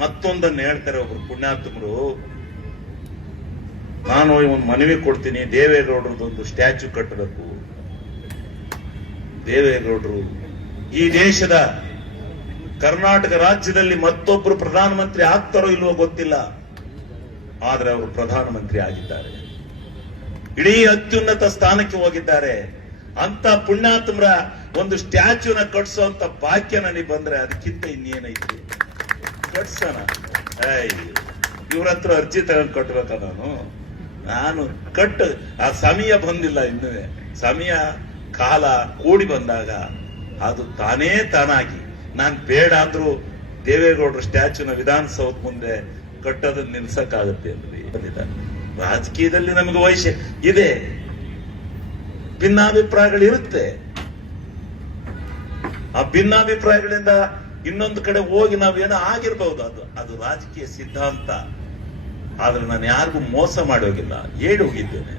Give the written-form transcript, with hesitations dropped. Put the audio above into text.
ಮತ್ತೊಂದನ್ನು ಹೇಳ್ತಾರೆ ಒಬ್ರು ಪುಣ್ಯಾತ್ಮರು. ನಾನು ಒಂದು ಮನವಿ ಕೊಡ್ತೀನಿ, ದೇವೇಗೌಡರದೊಂದು ಸ್ಟ್ಯಾಚ್ಯೂ ಕಟ್ಟಬೇಕು. ದೇವೇಗೌಡರು ಈ ದೇಶದ ಕರ್ನಾಟಕ ರಾಜ್ಯದಲ್ಲಿ ಮತ್ತೊಬ್ಬರು ಪ್ರಧಾನಮಂತ್ರಿ ಆಗ್ತಾರೋ ಇಲ್ವೋ ಗೊತ್ತಿಲ್ಲ, ಆದ್ರೆ ಅವರು ಪ್ರಧಾನಮಂತ್ರಿ ಆಗಿದ್ದಾರೆ, ಇಡೀ ಅತ್ಯುನ್ನತ ಸ್ಥಾನಕ್ಕೆ ಹೋಗಿದ್ದಾರೆ. ಅಂತ ಪುಣ್ಯಾತ್ಮರ ಒಂದು ಸ್ಟ್ಯಾಚ್ಯೂನ ಕಟ್ಸೋಂತ ಭಾಗ್ಯ ನನಗೆ ಬಂದ್ರೆ ಅದಕ್ಕಿಂತ ಇನ್ನೇನೈತಿ, ಕಟ್ಸೋಣ. ಇವ್ರ ಹತ್ರ ಅರ್ಜಿ ತಗೊಂಡು ಕಟ್ಟಬೇಕ ನಾನು ಆ ಸಮಯ ಬಂದಿಲ್ಲ, ಇನ್ನೂ ಸಮಯ ಕಾಲ ಕೂಡಿ ಬಂದಾಗ ಅದು ತಾನೇ ತಾನಾಗಿ ನಾನು ಬೇಡ ಅಂದ್ರೂ ದೇವೇಗೌಡರ ಸ್ಟ್ಯಾಚ್ಯೂನ ವಿಧಾನಸೌಧ ಮುಂದೆ ಕಟ್ಟೋದನ್ನ ನಿಲ್ಸಕ್ಕಾಗತ್ತೆ ಅಂದ್ರೆ ರಾಜಕೀಯದಲ್ಲಿ ನಮಗೆ ವಯಸ್ಸು ಇದೆ, ಭಿನ್ನಾಭಿಪ್ರಾಯಗಳಿರುತ್ತೆ. ಆ ಭಿನ್ನಾಭಿಪ್ರಾಯಗಳಿಂದ ಇನ್ನೊಂದು ಕಡೆ ಹೋಗಿ ನಾವೇನೋ ಆಗಿರ್ಬಹುದು, ಅದು ರಾಜಕೀಯ ಸಿದ್ಧಾಂತ. ಆದ್ರೆ ನಾನು ಯಾರಿಗೂ ಮೋಸ ಮಾಡಿ ಹೋಗಿಲ್ಲ, ಹೇಳಿ ಹೋಗಿದ್ದೇನೆ.